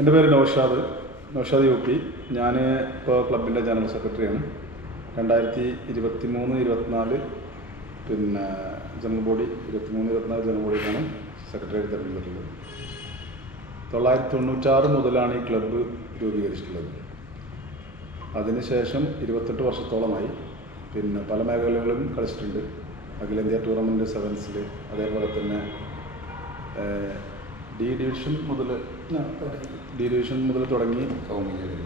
എന്റെ പേര് Naushad Naushad U P. ഞാൻ ഇപ്പോൾ ക്ലബിന്റെ ജനറൽ സെക്രട്ടറിയാണ്. രണ്ടായിരത്തി ഇരുപത്തി മൂന്ന് ഇരുപത്തിനാല് പിന്നെ ജനറൽ ബോഡി ഇരുപത്തി മൂന്ന് ഇരുപത്തിനാല് ജനറൽ ബോഡിയിലാണ് സെക്രട്ടറി തിരഞ്ഞെടുത്തിട്ടുള്ളത്. തൊള്ളായിരത്തി തൊണ്ണൂറ്റാറ് മുതലാണ് ഈ ക്ലബ്ബ് രൂപീകരിച്ചിട്ടുള്ളത്. അതിനുശേഷം ഇരുപത്തെട്ട് വർഷത്തോളമായി പിന്നെ പല മേഖലകളിലും കളിച്ചിട്ടുണ്ട്. അഖിലേന്ത്യാ ടൂർണമെന്റ് സെവൻസിൽ അതേപോലെ തന്നെ ഡി ഡിവിഷൻ മുതൽ ഡി ഡിവിഷൻ മുതൽ തുടങ്ങി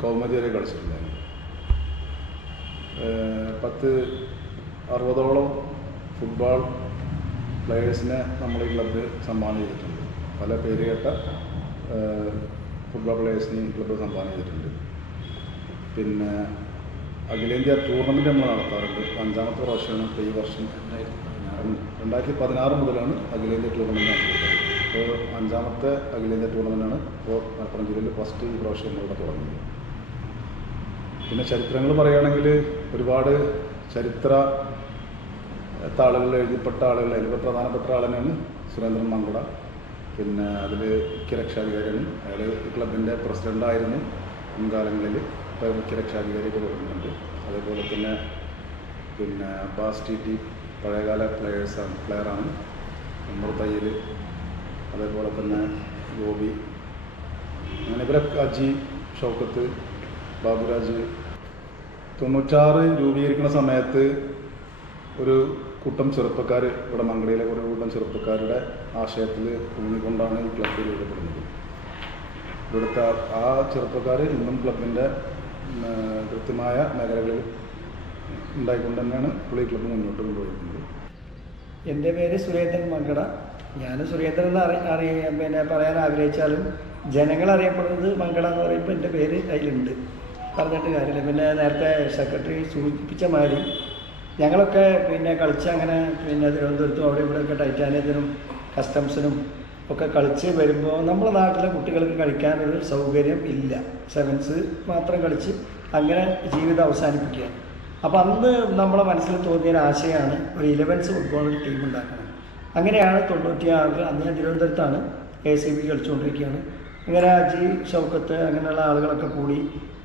കൗമുദി വരെ കളിച്ചിട്ടുണ്ടായിരുന്നു. പത്ത് അറുപതോളം ഫുട്ബോൾ പ്ലെയേഴ്സിനെ നമ്മൾ ഈ ക്ലബ്ബ് സംഭാവന ചെയ്തിട്ടുണ്ട്. പല പേര് കേട്ട ഫുട്ബോൾ പ്ലെയേഴ്സിനെയും ക്ലബ്ബ് സംഭാവന ചെയ്തിട്ടുണ്ട്. പിന്നെ അഖിലേന്ത്യാ ടൂർണമെന്റ് നമ്മൾ നടത്താറുണ്ട്. അഞ്ചാമത്തെ പ്രാവശ്യമാണ് ഇപ്പോൾ ഈ വർഷം. രണ്ടായിരത്തി പതിനാറ്. മുതലാണ് അഖിലേന്ത്യാ ടൂർണമെന്റ് നടത്തുന്നത് ഇപ്പോൾ അഞ്ചാമത്തെ അഖിലേന്ത്യാ ടൂർണമെന്റാണ് ഇപ്പോൾ മലപ്പുറം ജില്ലയിൽ ഫസ്റ്റ് ഈ പ്രാവശ്യം ഇവിടെ തുടങ്ങുന്നത്. പിന്നെ ചരിത്രങ്ങൾ പറയുകയാണെങ്കിൽ ഒരുപാട് ചരിത്ര താളുകളിൽ എഴുതിപ്പെട്ട ആളുകൾ അതിൽ പ്രധാനപ്പെട്ട ആൾ തന്നെയാണ് സുരേന്ദ്രൻ മങ്കട. പിന്നെ അതിൽ മുഖ്യ രക്ഷാധികാരിയാണ്. അയാൾ ക്ലബിന്റെ പ്രസിഡന്റായിരുന്നു മുൻകാലങ്ങളിൽ. ഇപ്പോൾ മുഖ്യ രക്ഷാധികാരിയൊക്കെ വരുന്നുണ്ട് അതേപോലെ തന്നെ പിന്നെ ബാസ്റ്റി ടി പഴയകാല പ്ലെയേഴ്സാണ് പ്ലെയറാണ് ഉമ്മർ തയ്യൽ അതേപോലെ തന്നെ ഗോപി. അങ്ങനെ ഇവരൊക്കെ അജി ഷൗക്കത്ത് ബാബുരാജ്. തൊണ്ണൂറ്റാറ് രൂപീകരിക്കുന്ന സമയത്ത് ഒരു കൂട്ടം ചെറുപ്പക്കാർ ഇവിടെ മംഗളയിലെ ഒരു കൂട്ടം ചെറുപ്പക്കാരുടെ ആശയത്തിൽ ഊന്നിക്കൊണ്ടാണ് ഈ ക്ലബ്ബ് രൂപപ്പെടുന്നത്. ഇവിടുത്തെ ആ- ചെറുപ്പക്കാർ ഇന്നും ക്ലബിന്റെ കൃത്യമായ മേഖലകളിൽ ഉണ്ടായിക്കൊണ്ട് തന്നെയാണ് ഈ ക്ലബ്ബ് മുന്നോട്ട് കൊണ്ടുപോയിരിക്കുന്നത്. എന്റെ പേര് സുരേന്ദ്രൻ മങ്കട. ഞാൻ സുരേന്ദ്രൻ എന്ന് അറി പിന്നെ പറയാൻ ആഗ്രഹിച്ചാലും ജനങ്ങൾ അറിയപ്പെടുന്നത് മംഗള എന്ന് പറയുമ്പോൾ എന്റെ പേര് അതിലുണ്ട്. പറഞ്ഞിട്ട് കാര്യമില്ല. പിന്നെ നേരത്തെ സെക്രട്ടറി സൂചിപ്പിച്ച മാതിരി ഞങ്ങളൊക്കെ പിന്നെ കളിച്ച് അങ്ങനെ പിന്നെ തിരുവനന്തപുരത്തും അവിടെ ഇവിടെയൊക്കെ ടൈറ്റാനിയത്തിനും കസ്റ്റംസിനും ഒക്കെ കളിച്ച് വരുമ്പോൾ നമ്മുടെ നാട്ടിലെ കുട്ടികൾക്ക് കളിക്കാനൊരു സൗകര്യം ഇല്ല. സെവൻസ് മാത്രം കളിച്ച് അങ്ങനെ ജീവിതം അവസാനിപ്പിക്കുക അപ്പോൾ അന്ന് നമ്മളെ മനസ്സിൽ തോന്നിയ ഒരു ആശയമാണ് ഒരു ഇലവൻസ് ഫുട്ബോൾ ടീം ഉണ്ടാക്കണം അങ്ങനെയാണ് തൊണ്ണൂറ്റിയാറിൽ അന്ന് ഞാൻ തിരുവനന്തപുരത്താണ് എ സി ബി കളിച്ചുകൊണ്ടിരിക്കുകയാണ്. അങ്ങനെ അജി ഷൗക്കത്ത് അങ്ങനെയുള്ള ആളുകളൊക്കെ കൂടി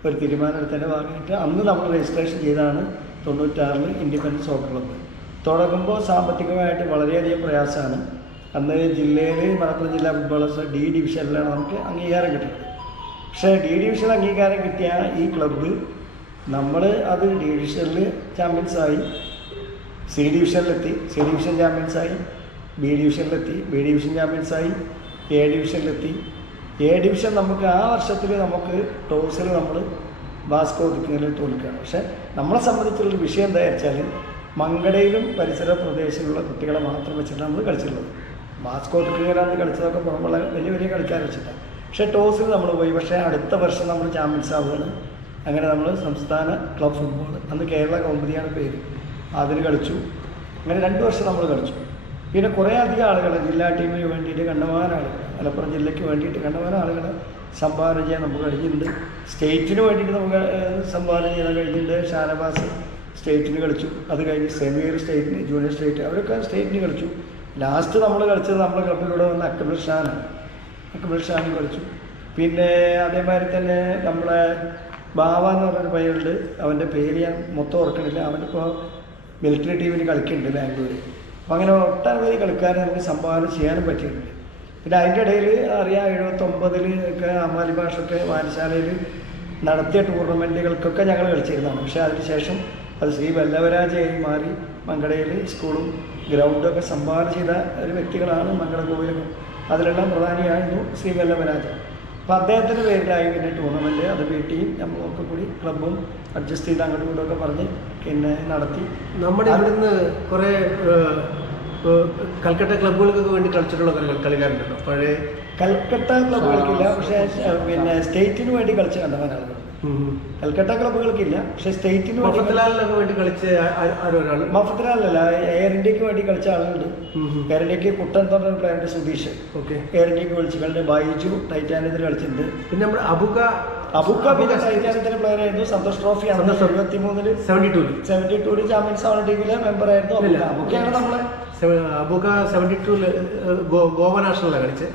ഒരു തീരുമാനത്തിന്റെ ഭാഗമായിട്ട് അന്ന് നമ്മൾ രജിസ്ട്രേഷൻ ചെയ്താണ് തൊണ്ണൂറ്റാറിൽ ഇൻഡിപെൻഡൻസ് സോക്കർ ക്ലബ്ബ് തുടങ്ങുമ്പോൾ സാമ്പത്തികമായിട്ട് വളരെയധികം പ്രയാസമാണ്. അന്ന് ജില്ലയിൽ മലപ്പുറം ജില്ലാ ഫുട്ബോളേഴ്സ് ഡി ഡിവിഷനിലാണ് നമുക്ക് അംഗീകാരം കിട്ടുന്നത് പക്ഷേ ഡി ഡിവിഷൻ അംഗീകാരം കിട്ടിയ ഈ ക്ലബ്ബ് നമ്മൾ അത് ഡി ഡിവിഷനിൽ ചാമ്പ്യൻസായി സി ഡിവിഷനിലെത്തി സി ഡിവിഷൻ ചാമ്പ്യൻസായി ബി ഡിവിഷനിലെത്തി ബി ഡിവിഷൻ ചാമ്പ്യൻസായി എ ഡിവിഷനിലെത്തി. എ ഡിവിഷൻ നമുക്ക് ആ വർഷത്തിൽ നമുക്ക് ടോസിൽ നമ്മൾ ബാസ്കോ ഒതുക്കുന്നതിൽ തോൽക്കുകയാണ്. പക്ഷേ നമ്മളെ സംബന്ധിച്ചുള്ള വിഷയം എന്താ വെച്ചാൽ മങ്കടയിലും പരിസര പ്രദേശങ്ങളിലുള്ള കുട്ടികളെ മാത്രം വെച്ചിട്ടാണ് നമ്മൾ കളിച്ചിട്ടുള്ളത്. ബാസ്കോ ഒതുക്കുകയിലാണ് കളിച്ചതൊക്കെ പുറമുള്ള വലിയ വലിയ കളിക്കാർ വെച്ചിട്ടാണ്. പക്ഷേ ടോസിൽ നമ്മൾ പോയി. പക്ഷേ അടുത്ത വർഷം നമ്മൾ ചാമ്പ്യൻസ് ആവുകയാണ്. അങ്ങനെ നമ്മൾ സംസ്ഥാന ക്ലബ് ഫുട്ബോൾ അന്ന് കേരള കൗമുദിയാണ് പേര്. അതിന് കളിച്ചു. അങ്ങനെ രണ്ട് വർഷം നമ്മൾ കളിച്ചു. പിന്നെ കുറേ അധികം ആളുകൾ ജില്ലാ ടീമിന് വേണ്ടിയിട്ട് കണ്ടമാന മലപ്പുറം ജില്ലയ്ക്ക് വേണ്ടിയിട്ട് കണ്ടമാന ആളുകൾ സംഭാവന ചെയ്യാൻ നമുക്ക് കഴിഞ്ഞിട്ടുണ്ട്. സ്റ്റേറ്റിന് വേണ്ടിയിട്ട് നമുക്ക് സംഭാവന ചെയ്യാൻ കഴിഞ്ഞിട്ടുണ്ട്. ഷാനവാസ് സ്റ്റേറ്റിന് കളിച്ചു. അത് കഴിഞ്ഞ് സെമീർ സ്റ്റേറ്റിന് ജൂനിയർ സ്റ്റേറ്റ് അവരൊക്കെ സ്റ്റേറ്റിന് കളിച്ചു. ലാസ്റ്റ് നമ്മൾ കളിച്ചത് നമ്മുടെ ക്ലബിലൂടെ വന്ന അക്ബർ ഷാനാണ് അക്ബർ ഷാൻ കളിച്ചു. പിന്നെ അതേമാതിരി തന്നെ നമ്മളെ ബാവ എന്ന് പറഞ്ഞൊരു പയ്യുണ്ട് അവന്റെ പേര് ഞാൻ മൊത്തം ഓർക്കണില്ല. അവനിപ്പോൾ മിലിറ്ററി ടീമിന് കളിക്കുന്നുണ്ട് ബാംഗ്ലൂർ അപ്പോൾ അങ്ങനെ ഒട്ടനവധി കളിക്കാരെ നമുക്ക് സംഭാവന ചെയ്യാനും പറ്റിയിട്ടുണ്ട്. പിന്നെ അതിന്റെ ഇടയിൽ അറിയാം എഴുപത്തൊമ്പതിൽ ഒക്കെ അമാലി ഭാഷയൊക്കെ വായനശാലയിൽ നടത്തിയ ടൂർണമെന്റുകൾക്കൊക്കെ ഞങ്ങൾ കളിച്ചിരുന്നതാണ്. പക്ഷേ അതിനുശേഷം അത് ശ്രീ വല്ലവരാജയായി മാറി മങ്കടയിൽ സ്കൂളും ഗ്രൗണ്ടും ഒക്കെ സംഭാവന ചെയ്ത ഒരു വ്യക്തികളാണ് മങ്കട കോവിലകം അതിലെല്ലാം പ്രധാനിയായിരുന്നു ശ്രീ വല്ലവരാജ. അപ്പോൾ അദ്ദേഹത്തിന്റെ പേരിലായി പിന്നെ ടൂർണമെന്റ് അത് വീട്ടിയും നമ്മളൊക്കെ കൂടി ക്ലബ്ബും അഡ്ജസ്റ്റ് ചെയ്ത് അങ്ങോട്ടും ഇങ്ങോട്ടും ഒക്കെ പറഞ്ഞ് പിന്നെ നടത്തി. നമ്മുടെ അവിടുന്ന് കുറെ കൽക്കട്ട ക്ലബ്ബുകൾക്കൊക്കെ വേണ്ടി കളിച്ചിട്ടുള്ള കുറെ കളിക്കാരുണ്ടല്ലോ. പഴയ കൽക്കട്ട ക്ലബ് കളിക്കില്ല പക്ഷേ പിന്നെ സ്റ്റേറ്റിന് വേണ്ടി കളിച്ച ആളുകൾ കൽക്കട്ട ക്ലബ്ബുകൾക്കില്ല പക്ഷെ സ്റ്റേറ്റിന് വേണ്ടി കളിച്ച മഫത്തിലാലല്ല എയർ ഇന്ത്യയ്ക്ക് വേണ്ടി കളിച്ച ആളുണ്ട്. എയർ ഇന്ത്യയ്ക്ക് കുട്ടൻ എന്ന് പറഞ്ഞ പ്ലെയറുണ്ട് സുധീഷ്. ഓക്കെ. എയർ ഇന്ത്യയ്ക്ക് കളിച്ചു കളിച്ച് ബൈജു ടൈറ്റാനിയത്തിൽ കളിച്ചിട്ടുണ്ട്. പിന്നെ നമ്മുടെ അബുക്ക അബുക്ക പിന്നെ ടൈറ്റാനിയത്തിന്റെ പ്ലെയർ ആയിരുന്നു. സന്തോഷ് ട്രോഫി ആണ്. എഴുപത്തി മൂന്നിൽ സെവന്റി ടൂൽ സെവന്റി ടൂൽ ചാമ്പ്യൻസ് ആവുന്ന ടീമിലെ മെമ്പർ ആയിരുന്നു. അബുക്കയാണ് നമ്മളെ അബൂക്ക സെവന്റി ടു ഗോവ നാഷണലാണ് കളിച്ച്.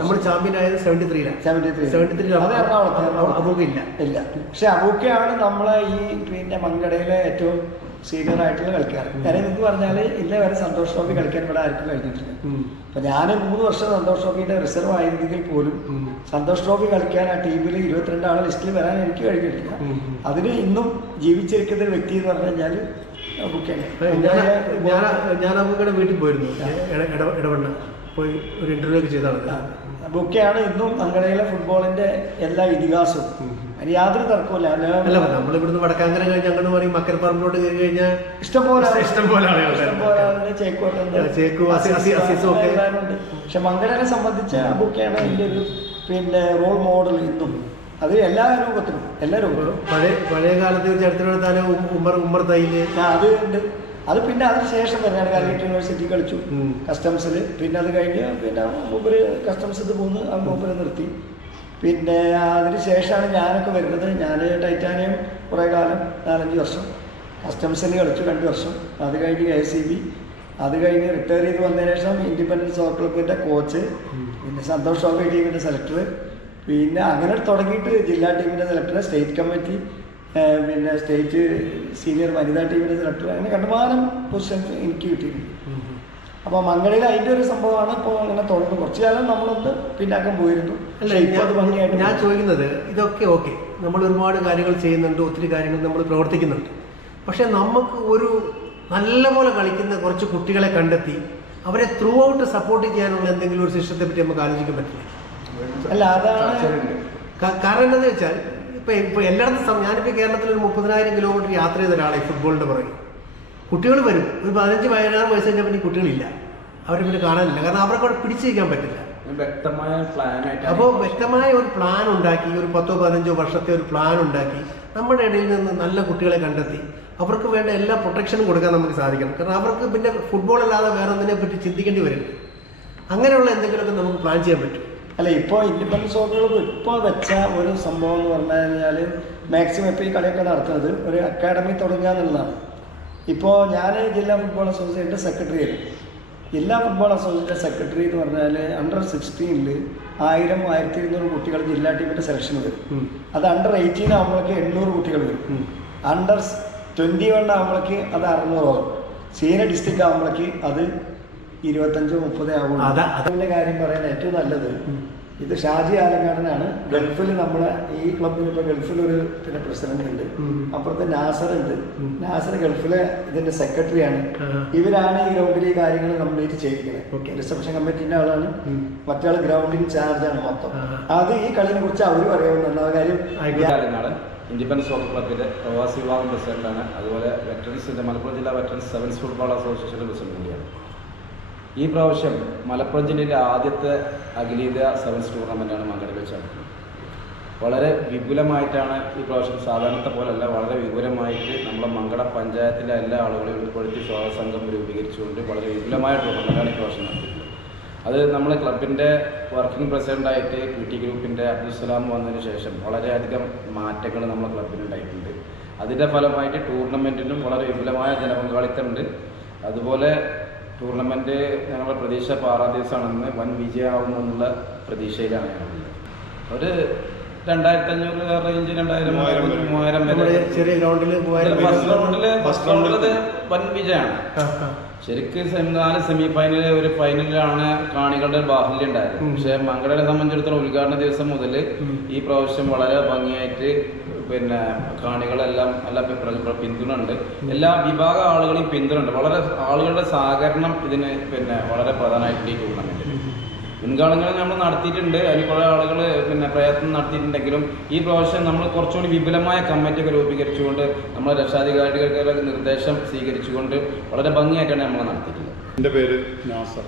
നമ്മൾ ചാമ്പ്യൻ ആയത് സെവന്റി ത്രീയിലാണ് 73. സെവന്റി ത്രീ അത് എറണാകുളത്ത്. അബൂക്ക ഇല്ല ഇല്ല. പക്ഷെ അബൂക്കയാണ് നമ്മളെ ഈ പിന്നെ മങ്കടയിലെ ഏറ്റവും സീനിയർ ആയിട്ടുള്ള കളിക്കാരൻ. കാര്യം എന്ന് പറഞ്ഞാൽ ഇന്നേ വരെ സന്തോഷ് ട്രോഫി കളിക്കാൻ ഇവിടെ ആർക്കും കഴിഞ്ഞിട്ടില്ല. അപ്പൊ ഞാൻ മൂന്ന് വർഷം സന്തോഷ് ട്രോഫിയുടെ റിസർവ് ആയിരുന്നെങ്കിൽ പോലും സന്തോഷ് ട്രോഫി കളിക്കാൻ ആ ടീമിൽ ഇരുപത്തിരണ്ട് ആളെ ലിസ്റ്റിൽ വരാൻ എനിക്ക് കഴിഞ്ഞിട്ടില്ല. അതിന് ഇന്നും ജീവിച്ചിരിക്കുന്ന വ്യക്തി എന്ന് പറഞ്ഞു കഴിഞ്ഞാൽ ഞാൻ ഞാൻ ഞാൻ അബൂക്കയുടെ വീട്ടിൽ പോയിരുന്നു. ഇട- ഇട- ഇടവണ്ണ പോയി ഒരു ഇന്റർവ്യൂ ഒക്കെ ചെയ്താണ് ബുക്കയാണ് ഇന്നും അങ്കടയിലെ ഫുട്ബോളിന്റെ എല്ലാ ഇതിഹാസവും. അതിന് യാതൊരു തർക്കമില്ല അല്ല നമ്മൾ ഇവിടുന്ന് വടക്കാങ്കര കഴിഞ്ഞ് അങ്ങോട്ട് പറയും മക്കരപ്പറമ്പിലോട്ട് കയറി കഴിഞ്ഞാൽ ഇഷ്ടംപോലെ ഇഷ്ടംപോലെ. പക്ഷെ മംഗളനെ സംബന്ധിച്ച് ബുക്കയാണ് എന്റെ ഒരു പിന്നെ റോൾ മോഡൽ ഇന്നും അത് എല്ലാ രൂപത്തിലും എല്ലാ രൂപത്തിലും. പഴയ പഴയ കാലത്ത് ചരിത്രമെടുത്താൽ ഉമ്മർ ഉമ്മർ തൈൽ. അത് ഉണ്ട്. അത് പിന്നെ അതിന് ശേഷം തന്നെയാണ് കാലിക്കറ്റ് യൂണിവേഴ്സിറ്റി കളിച്ചു. കസ്റ്റംസിൽ പിന്നെ അത് കഴിഞ്ഞ് പിന്നെ മൂപ്പര് കസ്റ്റംസിൽ പോന്ന് ആ മൂപ്പര് നിർത്തി. പിന്നെ അതിന് ശേഷമാണ് ഞാനൊക്കെ വരുന്നത്. ഞാൻ ടൈറ്റാനിയം കുറേ കാലം നാലഞ്ച് വർഷം കസ്റ്റംസിൽ കളിച്ചു രണ്ട് വർഷം. അത് കഴിഞ്ഞ് കെ സി ബി. അത് കഴിഞ്ഞ് റിട്ടയർ ചെയ്ത് വന്നതിന് ശേഷം ഇൻഡിപെൻഡൻസ് സോക്കർ ക്ലബിന്റെ കോച്ച് പിന്നെ സന്തോഷ് ട്രോഫി ടീമിന്റെ സെലക്ടർ പിന്നെ അങ്ങനെ തുടങ്ങിയിട്ട് ജില്ലാ ടീമിന്റെ സെലക്ടർ സ്റ്റേറ്റ് കമ്മിറ്റി പിന്നെ സ്റ്റേറ്റ് സീനിയർ വനിതാ ടീമിന്റെ സെലക്ടർ അങ്ങനെ കണ്ടമാനം പൊസിഷൻസ് എനിക്ക് കിട്ടിയിട്ടുണ്ട്. അപ്പോൾ മംഗളയിൽ അതിന്റെ ഒരു സംഭവമാണ് ഇപ്പോൾ അങ്ങനെ തുടർന്ന്. കുറച്ച് കാലം നമ്മളൊന്ന് പിന്നാക്കം പോയിരുന്നു. അല്ല ഇപ്പോൾ അത് ഞാൻ- ഭംഗിയായിട്ട് ഞാൻ ചോദിക്കുന്നത് ഇതൊക്കെ ഓക്കെ. നമ്മൾ ഒരുപാട് കാര്യങ്ങൾ ചെയ്യുന്നുണ്ട് ഒത്തിരി കാര്യങ്ങൾ നമ്മൾ പ്രവർത്തിക്കുന്നുണ്ട്. പക്ഷേ നമുക്ക് ഒരു നല്ലപോലെ കളിക്കുന്ന കുറച്ച് കുട്ടികളെ കണ്ടെത്തി അവരെ ത്രൂ ഔട്ട് സപ്പോർട്ട് ചെയ്യാനുള്ള എന്തെങ്കിലും ഒരു സിസ്റ്റത്തെ പറ്റി നമുക്ക് ആലോചിക്കാൻ പറ്റില്ല. അല്ല അതാണ് കാരണം എന്താണെന്ന് വെച്ചാൽ ഇപ്പൊ ഇപ്പൊ എല്ലായിടത്തും ഞാനിപ്പോ കേരളത്തിൽ ഒരു മുപ്പതിനായിരം കിലോമീറ്റർ യാത്ര ചെയ്ത ഒരാളെ ഫുട്ബോളിന്റെ പുറകെ. കുട്ടികൾ വരും. ഒരു പതിനഞ്ച് പതിനാറ് വയസ്സ് കഴിഞ്ഞാൽ പിന്നെ കുട്ടികളില്ല. അവരെ പിന്നെ കാണാനില്ല. കാരണം അവർക്ക് അവിടെ പിടിച്ചിരിക്കാൻ പറ്റില്ല. വ്യക്തമായ പ്ലാനായിട്ട് അപ്പോൾ വ്യക്തമായ ഒരു പ്ലാൻ ഉണ്ടാക്കി ഒരു പത്തോ പതിനഞ്ചോ വർഷത്തെ ഒരു പ്ലാൻ ഉണ്ടാക്കി നമ്മുടെ ഇടയിൽ നിന്ന് നല്ല കുട്ടികളെ കണ്ടെത്തി. അവർക്ക് വേണ്ട എല്ലാ പ്രൊട്ടക്ഷനും കൊടുക്കാൻ നമുക്ക് സാധിക്കണം. കാരണം അവർക്ക് പിന്നെ ഫുട്ബോൾ അല്ലാതെ വേറെ ഒന്നിനെ പറ്റി ചിന്തിക്കേണ്ടി വരും അങ്ങനെയുള്ള എന്തെങ്കിലുമൊക്കെ നമുക്ക് പ്ലാൻ ചെയ്യാൻ പറ്റും. അല്ല ഇപ്പോൾ ഇൻഡിപെൻഡൻസ് സോക്കറുകൾ ഇപ്പോൾ വെച്ച ഒരു സംഭവം എന്ന് പറഞ്ഞു കഴിഞ്ഞാൽ മാക്സിമം ഇപ്പോൾ ഈ കളിയൊക്കെ നടത്തുന്നത് ഒരു അക്കാഡമി തുടങ്ങുക എന്നുള്ളതാണ്. ഇപ്പോൾ ഞാൻ ജില്ലാ ഫുട്ബോൾ അസോസിയേഷന്റെ സെക്രട്ടറി ആയിരുന്നു ജില്ലാ ഫുട്ബോൾ അസോസിയേഷന്റെ സെക്രട്ടറി എന്ന് പറഞ്ഞാൽ അണ്ടർ സിക്സ്റ്റീനിൽ ആയിരം ആയിരത്തി ഇരുന്നൂറ് കുട്ടികൾ ജില്ലാ ടീമിന്റെ സെലക്ഷൻ വരും. അത് അണ്ടർ എയ്റ്റീൻ ആകുമ്പോഴേക്ക് എണ്ണൂറ് കുട്ടികൾ വരും. അണ്ടർ ട്വന്റി വൺ ആകുമ്പോഴേക്ക് അത് അറുന്നൂറാവും സീനിയർ ഡിസ്ട്രിക്റ്റ് ആകുമ്പോഴേക്ക് അത് ഇരുപത്തഞ്ചോ മുപ്പതേ ആവുള്ളൂ. അതാ- അതാ- അതിന്റെ കാര്യം പറയാൻ ഏറ്റവും നല്ലത്. ഇത് ഷാജി ആലങ്കാടനാണ് ഗൾഫിൽ നമ്മളെ ഈ ക്ലബിന് ഇപ്പോൾ ഗൾഫിൽ ഒരു പിന്നെ പ്രസിഡന്റ് ഉണ്ട് അപ്പുറത്തെ നാസർ ഉണ്ട് നാസർ ഗൾഫിലെ ഇതിന്റെ സെക്രട്ടറിയാണ്. ആണ് ഇവരാണ് ഈ ഗ്രൗണ്ടിൽ ഈ കാര്യങ്ങൾ കംപ്ലീറ്റ് ചെയ്തിരിക്കുന്നത്. റിസപ്ഷൻ കമ്മിറ്റിന്റെ ആളാണ്. മറ്റാൾ മറ്റാൾ ഗ്രൗണ്ടിങ് ചാർജാണ് മൊത്തം. അത് ഈ കളിനെ കുറിച്ച് അവരും അറിയാവുന്ന കാര്യം. ഇൻഡിപെൻഡൻസ് സോക്കർ ക്ലബിന്റെ പ്രവാസി വിഭാഗം പ്രസിഡന്റാണ്. അതുപോലെ വെറ്ററൻസിന്റെ മലപ്പുറം ജില്ലാ veterans sevens football association president കൂടിയാണ്. ഈ പ്രാവശ്യം മലപ്പുറം ജില്ലയിലെ ആദ്യത്തെ അഖിലേന്ത്യ സെവൻസ് ടൂർണമെന്റാണ് മങ്കടയിൽ വെച്ച് വളരെ വിപുലമായിട്ടാണ് ഈ പ്രാവശ്യം സാധാരണത്തെ പോലല്ല വളരെ വിപുലമായിട്ട് നമ്മുടെ മങ്കട പഞ്ചായത്തിലെ എല്ലാ ആളുകളെയും ഉൾപ്പെടുത്തി സ്വാഗത സംഘം രൂപീകരിച്ചുകൊണ്ട് വളരെ വിപുലമായ ടൂർണമെന്റാണ് ഈ പ്രാവശ്യം അത് നമ്മളെ ക്ലബിന്റെ വർക്കിംഗ് പ്രസിഡന്റായിട്ട് പി ടി ഗ്രൂപ്പിന്റെ അബ്ദുൽസലാം വന്നതിന് ശേഷം വളരെയധികം മാറ്റങ്ങൾ നമ്മുടെ ക്ലബിനുണ്ടായിട്ടുണ്ട് അതിന്റെ ഫലമായിട്ട് ടൂർണമെന്റിനും വളരെ വിപുലമായ ജനപങ്കാളിത്തമുണ്ട്. അതുപോലെ ടൂർണമെന്റ് ഞങ്ങളുടെ പ്രതീക്ഷ പാറാദീസാണെന്ന് വൻ വിജയമാകുമെന്നുള്ള പ്രതീക്ഷയിലാണ് ഞങ്ങളുള്ളത് ഒരു രണ്ടായിരത്തി അഞ്ഞൂറ് റേഞ്ച് രണ്ടായിരം മൂവായിരം വരെ. ചെറിയ ഗ്രൗണ്ടിൽ ഫസ്റ്റ് റൗണ്ടിൽ ഫസ്റ്റ് റൗണ്ടിൽ round വൻ വിജയമാണ്. ശരിക്കും സെമി നാല് സെമി ഫൈനൽ ഒരു ഫൈനലിലാണ് കാണികളുടെ ബാഹുല്യം ഉണ്ടായത്. പക്ഷെ മംഗളനെ സംബന്ധിച്ചിടത്തോളം ഉദ്ഘാടന ദിവസം മുതൽ ഈ പ്രാവശ്യം വളരെ ഭംഗിയായിട്ട് പിന്നെ കാണികളെല്ലാം എല്ലാം പിന്തുണ ഉണ്ട് എല്ലാ വിഭാഗ ആളുകളെയും പിന്തുണ ഉണ്ട് വളരെ ആളുകളുടെ സഹകരണം ഇതിന് പിന്നെ വളരെ പ്രധാനമായിട്ട് ഈ ടൂർണമെന്റിൽ നമ്മൾ നടത്തിയിട്ടുണ്ട്. അതിൽ കുറേ ആളുകൾ പിന്നെ പ്രയത്നം നടത്തിയിട്ടുണ്ടെങ്കിലും ഈ പ്രാവശ്യം നമ്മൾ കുറച്ചുകൂടി വിപുലമായ കമ്മിറ്റിയൊക്കെ രൂപീകരിച്ചുകൊണ്ട് നമ്മൾ രക്ഷാധികാരികളുടെ നിർദ്ദേശം സ്വീകരിച്ചുകൊണ്ട് വളരെ ഭംഗിയായിട്ടാണ് നമ്മൾ നടത്തിയിട്ടുള്ളത്. എന്റെ പേര് നാസർ.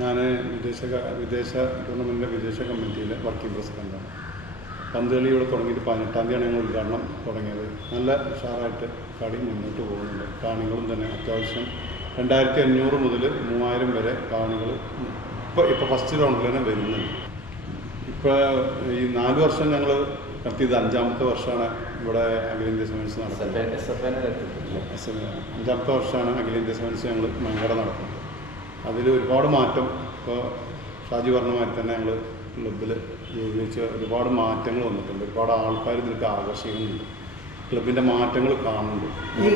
ഞാൻ വിദേശ വിദേശ ടൂർണമെന്റിന്റെ വിദേശ കമ്മിറ്റിയിലെ വർക്കിംഗ് പ്രസിഡന്റാണ് പന്ത് കളി ഇവിടെ തുടങ്ങിയിട്ട് പതിനെട്ടാം തീയതിയാണ് ഞങ്ങൾ ഉദ്ഘാടനം തുടങ്ങിയത്. നല്ല ഉഷാറായിട്ട് കളി മുന്നോട്ട് പോകുന്നുണ്ട്. കാണികളും തന്നെ അത്യാവശ്യം രണ്ടായിരത്തി അഞ്ഞൂറ് മുതൽ മൂവായിരം വരെ കാണികൾ ഇപ്പോൾ ഇപ്പോൾ ഫസ്റ്റ് റൗണ്ടിൽ തന്നെ വരുന്നുണ്ട്. ഇപ്പോൾ ഈ നാല് വർഷം ഞങ്ങൾ നടത്തിയത് അഞ്ചാമത്തെ വർഷമാണ് ഇവിടെ അഖിലേന്ത്യ സെവൻസ് നടത്തുന്നത് അഞ്ചാമത്തെ വർഷമാണ് അഖിലേന്ത്യ സെവൻസ് ഞങ്ങൾ മങ്കട നടത്തുന്നത്. അതിൽ ഒരുപാട് മാറ്റം ഇപ്പോൾ ഷാജി പറഞ്ഞ മാതിരി തന്നെ ഞങ്ങൾ ക്ലബിൽ രൂപീകരിച്ച ഒരുപാട് മാറ്റങ്ങൾ വന്നിട്ടുണ്ട്. ഒരുപാട് ആൾക്കാർ ഇതിലേക്ക് ആകർഷിക്കുന്നുണ്ട്. ക്ലബിന്റെ മാറ്റങ്ങൾ കാണുന്നുണ്ട്. ഈ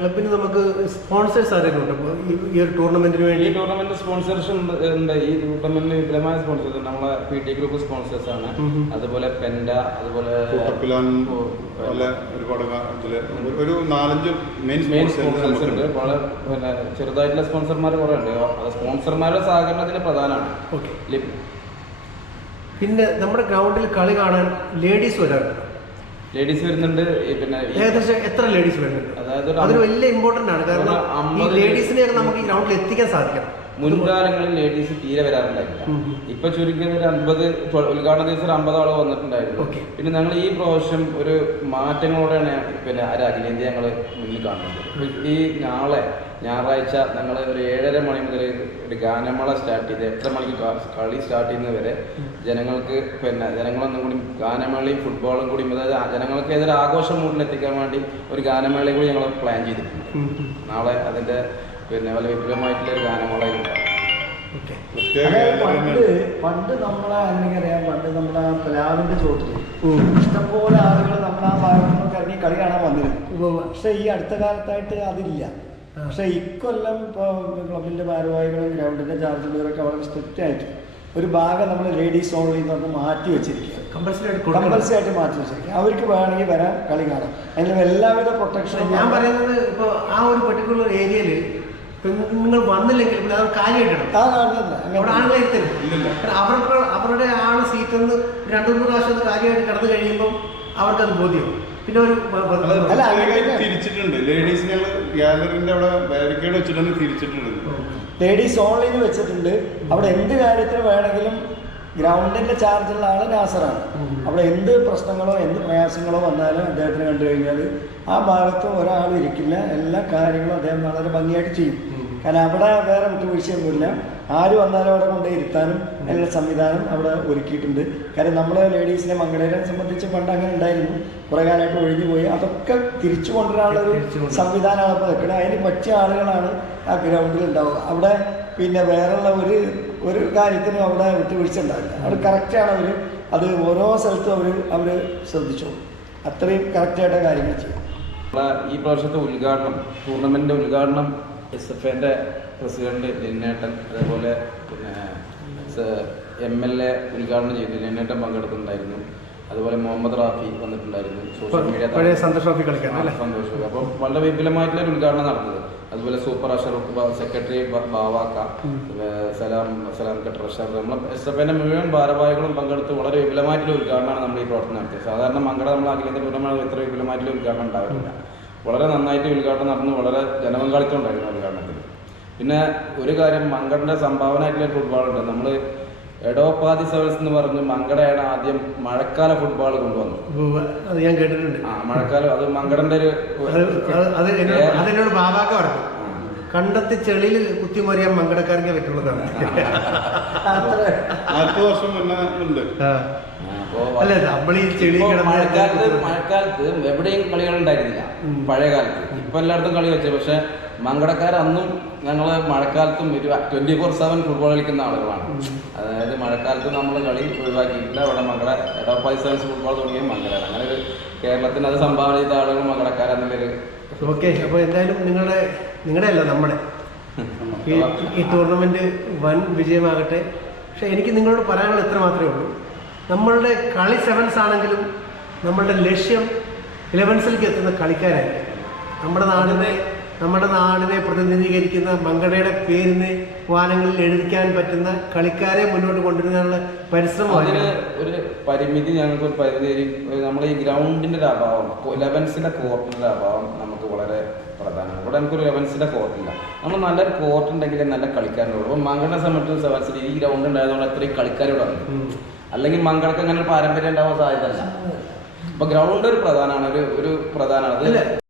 ക്ലബിന് നമുക്ക് സ്പോൺസേഴ്സ് ആരെങ്കിലും ഉണ്ട് ഈ ഒരു ടൂർണമെന്റിന് വേണ്ടി. ഈ ടൂർണമെന്റ് സ്പോൺസേഴ്സ് ഉണ്ട്. ഈ ടൂർണമെന്റിന് വിപുലമായ സ്പോൺസേഴ്സ് ഉണ്ട്. നമ്മളെ പി ടി ഗ്രൂപ്പ് സ്പോൺസേഴ്സ് ആണ്. അതുപോലെ പെൻഡ അതുപോലെ ഒരുപാട് ഒരു നാലഞ്ച് മെയിൻ മെയിൻ സ്പോൺസേഴ്സ് ഉണ്ട്. വളരെ പിന്നെ ചെറുതായിട്ടുള്ള സ്പോൺസർമാർ കുറെ ഉണ്ട്. സ്പോൺസർമാരുടെ സഹകരണത്തിന് പ്രധാനമാണ്. ഓക്കെ. പിന്നെ നമ്മുടെ ഗ്രൗണ്ടിൽ കളി കാണാൻ ലേഡീസ് വരാറുണ്ട്. ലേഡീസ് വരുന്നുണ്ട് പിന്നെ ഏകദേശം എത്ര ലേഡീസ് വരുന്നുണ്ട്? അതായത് അതൊരു വലിയ ഇമ്പോർട്ടന്റ് ആണ്. കാരണം ഈ അമ്പത് ലേഡീസിനെ നമുക്ക് ഈ ഗ്രൗണ്ടിൽ എത്തിക്കാൻ സാധിക്കണം. മുൻകാലങ്ങളിൽ ലേഡീസ് തീരെ വരാറുണ്ടായില്ല. ഇപ്പൊ ചുരുങ്ങിയത് ഒരു അൻപത് ഇപ്പോൾ ഉദ്ഘാടന ദിവസം ഒരു അമ്പത് ആൾ വന്നിട്ടുണ്ടായിരുന്നു. പിന്നെ ഞങ്ങൾ ഈ പ്രാവശ്യം ഒരു മാറ്റങ്ങളോടെയാണ് പിന്നെ ഒരു അഖിലേന്ത്യ ഞങ്ങൾ മുന്നിൽ കാണുന്നത്. ഈ നാളെ ഞായറാഴ്ച ഞങ്ങൾ ഒരു ഏഴര മണി മുതൽ ഒരു ഗാനമേള സ്റ്റാർട്ട് ചെയ്ത് എത്ര മണിക്ക് കളി സ്റ്റാർട്ട് ചെയ്യുന്നത് വരെ ജനങ്ങൾക്ക് പിന്നെ ജനങ്ങളൊന്നും കൂടി ഗാനമേളയും ഫുട്ബോളും കൂടി അതായത് ജനങ്ങൾക്ക് ഏതൊരു ആഘോഷം മൂഡിൽ എത്തിക്കാൻ വേണ്ടി ഒരു ഗാനമേളയും കൂടി ഞങ്ങൾ പ്ലാൻ ചെയ്തിട്ടുണ്ട്. നാളെ അതിന്റെ പിന്നെ വളരെ വിപുലമായിട്ടുള്ള ഒരു ഗാനമേളയും ഉണ്ടാവും ഓക്കെ പ്രത്യേക അതായത് gallery പണ്ട്. പണ്ട് നമ്മളെ അറിയാം പണ്ട് നമ്മളെ പ്ലാവിന്റെ ചോട്ടിൽ ഉം. ഇഷ്ടംപോലെ ആളുകൾ നമ്മൾ ഭാഗത്തുനിന്നൊക്കെ ഭാഗത്തൊക്കെ ഇറങ്ങി കളി കാണാൻ വന്നിരുന്നു. പക്ഷെ ഈ അടുത്ത കാലത്തായിട്ട് അതില്ല. പക്ഷെ ഇക്കൊല്ലം ഇപ്പോൾ ക്ലബിന്റെ ഭാരവാഹികളും ഗ്രൗണ്ടിന്റെ ചാർജുള്ളവരൊക്കെ വളരെ സ്ട്രിക്റ്റ് ആയിട്ട് ഒരു ഭാഗം നമ്മൾ ലേഡീസ് ഓൺലി എന്ന് പറഞ്ഞ് മാറ്റി വെച്ചിരിക്കുക കമ്പൽസറി ആയിട്ട് മാറ്റി വെച്ചിരിക്കുക അവർക്ക് വേണമെങ്കിൽ വരാം കളി കാണാം. അതിന് എല്ലാവിധ പ്രൊട്ടക്ഷനും ഞാൻ പറയുന്നത് ഇപ്പോൾ ആ ഒരു പെർട്ടിക്കുലർ ഏരിയയിൽ നിങ്ങൾ വന്നില്ലെങ്കിൽ പിന്നെ അത് കാര്യമായിട്ടാണ്? അവിടെ ആളുകളെ ഇരുത്തരുത് അവർക്ക് അവരുടെ ആണ് സീറ്റ് ഒന്ന് രണ്ടു മൂന്ന് പ്രാവശ്യം കാര്യമായിട്ട് കടന്നു കഴിയുമ്പോൾ അവർക്കത് ബോധ്യവും പിന്നെ ഒരു തിരിച്ചിട്ടുണ്ട്. ലേഡീസ് ഞങ്ങൾ ഗ്യാലറിന്റെ അവിടെ ബാരിക്കേഡ് വെച്ചിട്ടാണ് തിരിച്ചിട്ടുണ്ട് ലേഡീസ് ഓൺലൈൻ വെച്ചിട്ടുണ്ട്. അവിടെ എന്ത് കാര്യത്തിന് വേണമെങ്കിലും ഗ്രൗണ്ടിന്റെ ചാർജുള്ള ആൾ നാസറാണ്. അവിടെ എന്ത് പ്രശ്നങ്ങളോ എന്ത് പ്രയാസങ്ങളോ വന്നാലും അദ്ദേഹത്തിന് കണ്ടു കഴിഞ്ഞാൽ ആ ഭാഗത്ത് ഒരാൾ ഇരിക്കില്ല. എല്ലാ കാര്യങ്ങളും അദ്ദേഹം വളരെ ഭംഗിയായിട്ട് ചെയ്യും. കാരണം അവിടെ വേറെ വിട്ടുവീഴ്ചയൊന്നുമില്ല. ആര് വന്നാലും അവിടെ കൊണ്ട് ഇരുത്താനും അതിനുള്ള സംവിധാനം അവിടെ ഒരുക്കിയിട്ടുണ്ട്. കാരണം നമ്മൾ ലേഡീസിനെ മംഗളേരെ സംബന്ധിച്ച് പണ്ട് അങ്ങനെ ഉണ്ടായിരുന്നു. കുറേ കാലമായിട്ട് ഒഴിഞ്ഞു പോയി. അതൊക്കെ തിരിച്ചു കൊണ്ടുവരാനുള്ള ഒരു. സംവിധാനമാണ് ഇപ്പോൾ നിൽക്കുന്നത് അതിന് പറ്റിയ ആളുകളാണ് ആ ഗ്രൗണ്ടിൽ ഉണ്ടാവുക. അവിടെ പിന്നെ വേറെയുള്ള ഒരു ഒരു കാര്യത്തിനും അവിടെ വിട്ടുവീഴ്ച ഉണ്ടാവില്ല അവിടെ കറക്റ്റാണ് അവർ അത് ഓരോ സ്ഥലത്തും അവർ അവർ ശ്രദ്ധിച്ചു അത്രയും കറക്റ്റായിട്ട് കാര്യങ്ങൾ ചെയ്യും. ഈ പ്രാവശ്യത്തെ ഉദ്ഘാടനം ടൂർണമെന്റിന്റെ ഉദ്ഘാടനം എസ് എഫ് എന്റെ പ്രസിഡന്റ് ലിന്നേട്ടൻ അതേപോലെ പിന്നെ എം എൽ എ ഉദ്ഘാടനം ചെയ്തു ലിന്നേട്ടൻ പങ്കെടുത്തിട്ടുണ്ടായിരുന്നു. അതുപോലെ മുഹമ്മദ് റാഫി വന്നിട്ടുണ്ടായിരുന്നു. സോഷ്യൽ മീഡിയ പഴയ സന്തോഷ് റാഫി കളിക്കാൻ സന്തോഷം. അപ്പം വളരെ വിപുലമായിട്ടുള്ള ഒരു ഉദ്ഘാടനം നടന്നത്. അതുപോലെ സൂപ്പർ അഷർ സെക്രട്ടറി ബാവാക്ക സലാം സലാം അഷർ നമ്മൾ എസ് എഫ് എന്റെ മുഴുവൻ ഭാരവാഹികളും പങ്കെടുത്ത് വളരെ വിപുലമായിട്ടുള്ള ഉദ്ഘാടനമാണ് നമ്മൾ ഈ പ്രവർത്തനം നടത്തിയത്. സാധാരണ മങ്കട നമ്മൾ അഖിലേന്ത്യ ടൂർണമെന്റ് ഇത്ര വിപുലമായിട്ടുള്ള ഉദ്ഘാടനം ഉണ്ടാവില്ല വളരെ നന്നായിട്ട് ഉദ്ഘാടനം നടന്നു വളരെ ജനപങ്കാളിത്തം ഉണ്ടായിരുന്നു ഉദ്ഘാടനത്തിൽ. പിന്നെ ഒരു കാര്യം മങ്കടന്റെ സംഭാവന ആയിട്ടുള്ള ഫുട്ബോളുണ്ട് നമ്മൾ എടോപ്പാതി സെവൻസ് എന്ന് പറഞ്ഞ് മങ്കടയാണ് ആദ്യം മഴക്കാല ഫുട്ബോൾ കൊണ്ടുവന്നത്. ഞാൻ കേട്ടിട്ടുണ്ട് ആ മഴക്കാലം അത് മങ്കടന്റെ ഒരു അത് അത് അത് എന്നോട് ഏ- അതെന്നോട് ബാബാക്ക പറഞ്ഞു കണ്ടത്തി ചെളിയിൽ കുത്തിമറിയാൻ മങ്കടക്കാർക്ക് പറ്റുള്ളതാണ് വർഷം മുന്നേ ഉണ്ട് അല്ല നമ്മൾ ഈ ചെളി മഴക്കാലത്ത് മഴക്കാലത്ത് എവിടെയും കളികൾ ഉണ്ടായിരുന്നില്ല പഴയകാലത്ത്. പഴയ കാലത്ത് ഇപ്പൊ എല്ലായിടത്തും കളി വെച്ചു പക്ഷെ മങ്കടക്കാർ അന്നും ഞങ്ങൾ മഴക്കാലത്തും ട്വന്റി ഫോർ സെവൻ ഫുട്ബോൾ കളിക്കുന്ന ആളുകളാണ്. അതായത് മഴക്കാലത്ത് നമ്മൾ കളി ഒഴിവാക്കിയിട്ടില്ല. അവിടെ മങ്കട എടപ്പാളി സെവൻസ് ഫുട്ബോൾ തുടങ്ങിയ മങ്കടാണ് അങ്ങനെ ഒരു കേരളത്തിന് അത് സംഭാവന ചെയ്ത ആളുകൾ മങ്കടക്കാരെന്നുള്ളൊരു ഓക്കെ അപ്പോൾ എന്തായാലും നിങ്ങളുടെ നിങ്ങളുടെ അല്ല നമ്മുടെ ഈ ടൂർണമെന്റ് വൻ വിജയമാകട്ടെ. പക്ഷെ എനിക്ക് നിങ്ങളോട് പറയാനുള്ളത് ഇത്ര മാത്രമേ ഉള്ളൂ. നമ്മളുടെ കളി സെവൻസ് ആണെങ്കിലും നമ്മളുടെ ലക്ഷ്യം ഇലവൻസിലേക്ക് എത്തുന്ന കളിക്കാരായിരിക്കും നമ്മുടെ നാടിനെ നമ്മുടെ നാടിനെ പ്രതിനിധീകരിക്കുന്ന മങ്കടയുടെ പേരിന് വാനങ്ങളിൽ എഴുതിക്കാൻ പറ്റുന്ന കളിക്കാരെ മുന്നോട്ട് കൊണ്ടുവരുന്നതിനുള്ള പരിശ്രമം ഒരു പരിമിതി ഞങ്ങൾക്ക് ഒരു പരിമിതി നമ്മൾ ഈ ഗ്രൗണ്ടിന്റെ ഒരു അഭാവം ലെവൻസിന്റെ കോർട്ടിന്റെ അഭാവം നമുക്ക് വളരെ പ്രധാനമാണ്. ഇവിടെ നമുക്കൊരു ലെവൻസിന്റെ കോർട്ടില്ല നമ്മൾ നല്ല കോർട്ട് ഉണ്ടെങ്കിൽ നല്ല കളിക്കാരുള്ളൂ. അപ്പോൾ മങ്കടനെ സംബന്ധിച്ച് സെവൻസിൽ ഈ ഗ്രൗണ്ട് ഉണ്ടായതുകൊണ്ട് അത്രയും ഉം. അല്ലെങ്കിൽ മംഗളക്ക് അങ്ങനെ പാരമ്പര്യം ഉണ്ടാവാൻ സാധ്യതയല്ല. അപ്പൊ ഗ്രൗണ്ട് ഒരു പ്രധാനമാണ് ഒരു ഒരു പ്രധാനമാണ്. അത്